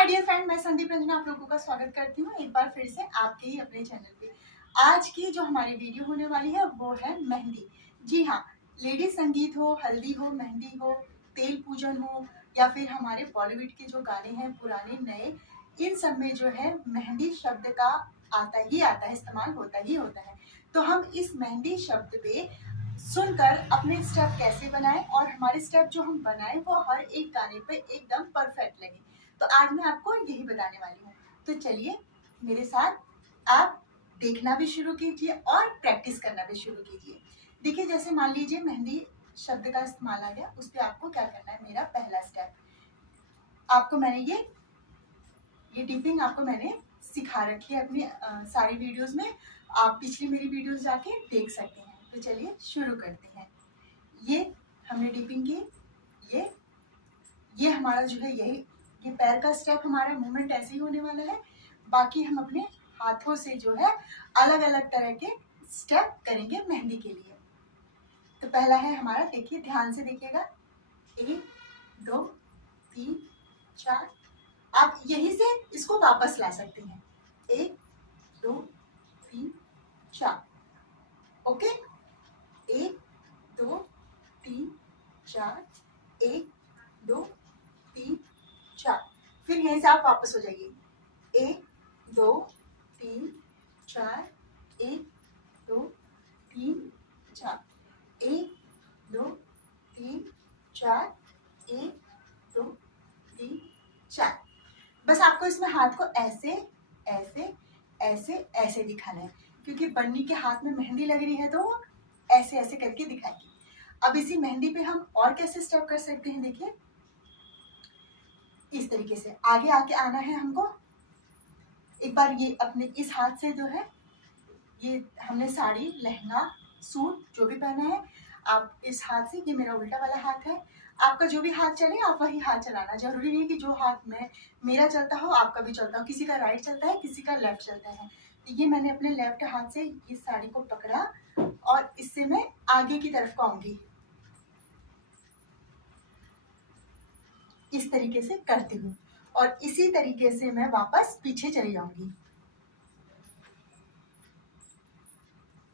My dear friend, मैं संदीप रंजना आप लोगों का स्वागत करती हूँ एक बार फिर से आपके ही अपने चैनल पे। आज की जो हमारी वीडियो होने वाली है वो है मेहंदी। जी हाँ, लेडी संगीत हो, हल्दी हो, मेहंदी हो, तेल पूजन हो या फिर हमारे बॉलीवुड के जो गाने हैं पुराने नए, इन सब में जो है मेहंदी शब्द का आता ही आता है, इस्तेमाल होता ही होता है। तो हम इस मेहंदी शब्द पे सुनकर अपने स्टेप कैसे बनाएं और हमारे स्टेप जो हम बनाएं वो हर एक गाने पे एकदम परफेक्ट लगे। तो आज मैं आपको यही बताने वाली हूँ। तो चलिए मेरे साथ आप देखना भी शुरू कीजिए और प्रैक्टिस करना भी शुरू कीजिए। देखिए, जैसे मान लीजिए मेहंदी शब्द का इस्तेमाल आ गया, उस पर आपको क्या करना है। मेरा पहला स्टेप आपको मैंने ये टिपिंग आपको मैंने सिखा रखी है अपनी सारी वीडियोस में। आप पिछली मेरी वीडियोस जाके देख सकते हैं। तो चलिए शुरू करते हैं। ये हमने टिपिंग की, ये हमारा जो है ये पैर का स्टेप, हमारा मूवमेंट ऐसे ही होने वाला है। बाकी हम अपने हाथों से जो है अलग अलग तरह के स्टेप करेंगे मेहंदी के लिए। तो पहला है हमारा, देखिए ध्यान से देखिएगा, 1 2 3 4। आप यहीं से इसको वापस ला सकते हैं, 1 2 3 4। ओके, 1 2 3 4, 1 2 3 4। फिर यहीं से आप वापस हो जाइए, 1 2 3 4, 1 2 3 4, 1 2 3 4, 1 2 3 4। बस आपको इसमें हाथ को ऐसे ऐसे ऐसे ऐसे दिखाना है, क्योंकि बन्नी के हाथ में मेहंदी लग रही है तो वो ऐसे ऐसे करके दिखाएगी। अब इसी मेहंदी पे हम और कैसे स्टेप कर सकते हैं, देखिए इस तरीके से आगे आके आना है हमको। एक बार ये अपने इस हाथ से जो है, ये हमने साड़ी, लहंगा, सूट जो भी पहना है, आप इस हाथ से, ये मेरा उल्टा वाला हाथ है, आपका जो भी हाथ चले आप वही हाथ चलाना। जरूरी नहीं कि जो हाथ में मेरा चलता हो आपका भी चलता हो, किसी का राइट चलता है, किसी का लेफ्ट चलता है। तो ये मैंने अपने लेफ्ट हाथ से इस साड़ी को पकड़ा और इससे मैं आगे की तरफ को आऊंगी, इस तरीके से करती हूँ और इसी तरीके से मैं वापस पीछे चली जाऊंगी,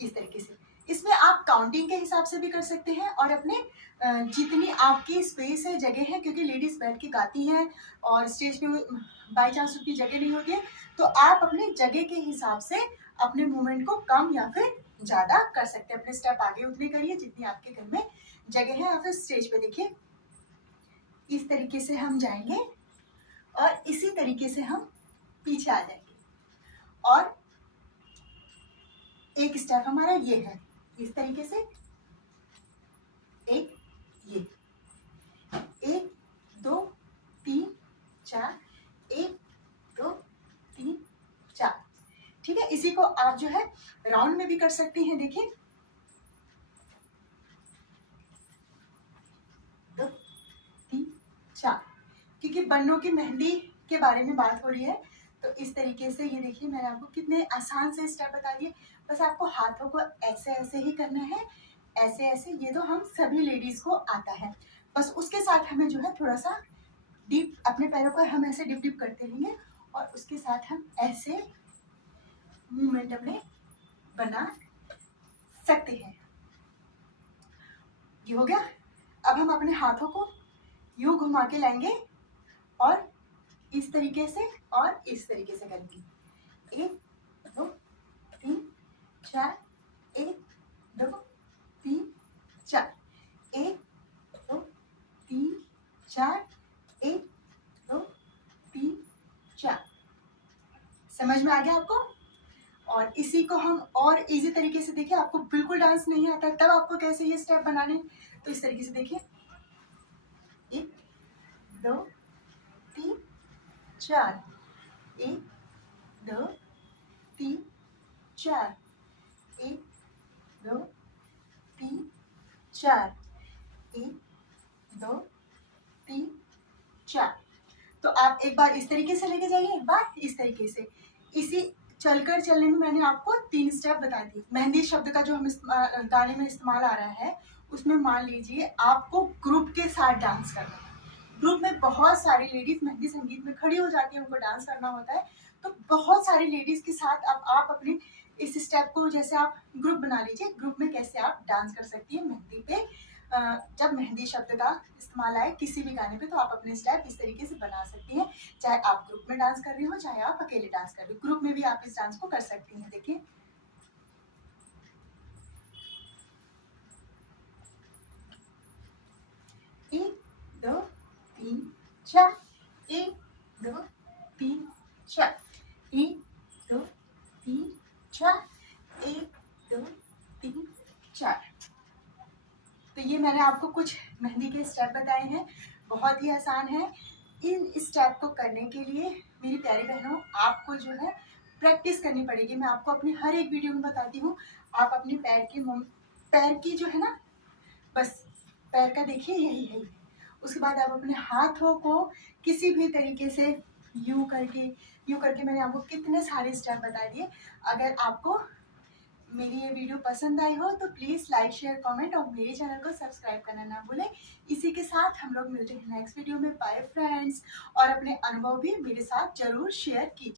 इस तरीके से। इसमें आप काउंटिंग के हिसाब से भी कर सकते हैं और अपने जितनी आपकी स्पेस है, जगह है, क्योंकि लेडीज बैठ के गाती हैं और स्टेज पे बाई चांस उतनी जगह नहीं होती है, तो आप अपने जगह के हिसाब से अपने मूवमेंट को कम या फिर ज्यादा कर सकते हैं। अपने स्टेप आगे उतने करिए जितनी आपके घर में जगह है। या फिर स्टेज पे देखिए, इस तरीके से हम जाएंगे और इसी तरीके से हम पीछे आ जाएंगे। और एक स्टेप हमारा ये है, इस तरीके से, एक ये 1 2 3 4, 1 2 3 4। ठीक है, इसी को आप जो है राउंड में भी कर सकती हैं। देखिए 2 3 4, क्योंकि बन्नों की मेहंदी के बारे में बात हो रही है। तो इस तरीके से ये देखिए, मैंने आपको कितने आसान से स्टेप बता दिए। बस आपको हाथों को ऐसे ऐसे ही करना है, ऐसे ऐसे। ये तो हम सभी लेडीज को आता है। बस उसके साथ हमें जो है थोड़ा सा डीप, अपने पैरों को हम ऐसे डिप डिप करते रहेंगे और उसके साथ हम ऐसे मूवमेंट अपने बना सकते हैं। ये हो गया। अब हम अपने हाथों को यूं घुमा के लाएंगे और इस तरीके से और इस तरीके से करेंगे, 1 2 3 4, 1 2 3 4, 1 2 3 4, 1 2 3 4। समझ में आ गया आपको? और इसी को हम और इजी तरीके से, देखिए आपको बिल्कुल डांस नहीं आता तब आपको कैसे ये स्टेप बनाने, तो इस तरीके से देखिए, 1 2 3 4, 1 2 3 4, 1 2 3 4, 1 2 3 4। तो आप एक बार इस तरीके से लेके जाइए, एक बार इस तरीके से। इसी चलकर चलने में मैंने आपको 3 स्टेप बता दिए। मेहंदी शब्द का जो हम गाने में इस्तेमाल आ रहा है, उसमें मान लीजिए आपको ग्रुप के साथ डांस करना है, ग्रुप में बहुत सारी लेडीज मेहंदी संगीत में खड़ी हो जाती है, उनको डांस करना होता है, तो बहुत सारी लेडीज के साथ अब आप अपने इस स्टेप को, जैसे आप ग्रुप बना लीजिए, ग्रुप में कैसे आप डांस कर सकती है मेहंदी पे। जब मेहंदी शब्द का इस्तेमाल आए किसी भी गाने पे, तो आप अपने स्टेप इस तरीके से बना सकती हैं, चाहे आप ग्रुप में डांस कर रही हो, चाहे आप अकेले डांस कर रही हो, ग्रुप में भी आप इस डांस को कर सकती हैं। देखिए, 1 2 3 4, 1 2 3 4, 1 2 3 4, 1 2 3 4। तो ये मैंने आपको कुछ मेहंदी के स्टेप बताए हैं, बहुत ही आसान है। इन स्टेप को करने के लिए मेरी प्यारी बहनों, आपको जो है प्रैक्टिस करनी पड़ेगी। मैं आपको अपनी हर एक वीडियो में बताती हूँ। आप अपने पैर की जो है ना, बस पैर का देखिए, यही है। उसके बाद आप अपने हाथों को किसी भी तरीके से यूं करके मैंने आपको कितने सारे स्टेप बता दिए। अगर आपको मेरी ये वीडियो पसंद आई हो तो प्लीज़ लाइक, शेयर, कमेंट और मेरे चैनल को सब्सक्राइब करना ना भूलें। इसी के साथ हम लोग मिलते हैं नेक्स्ट वीडियो में। बाय फ्रेंड्स, और अपने अनुभव भी मेरे साथ ज़रूर शेयर कीजिए।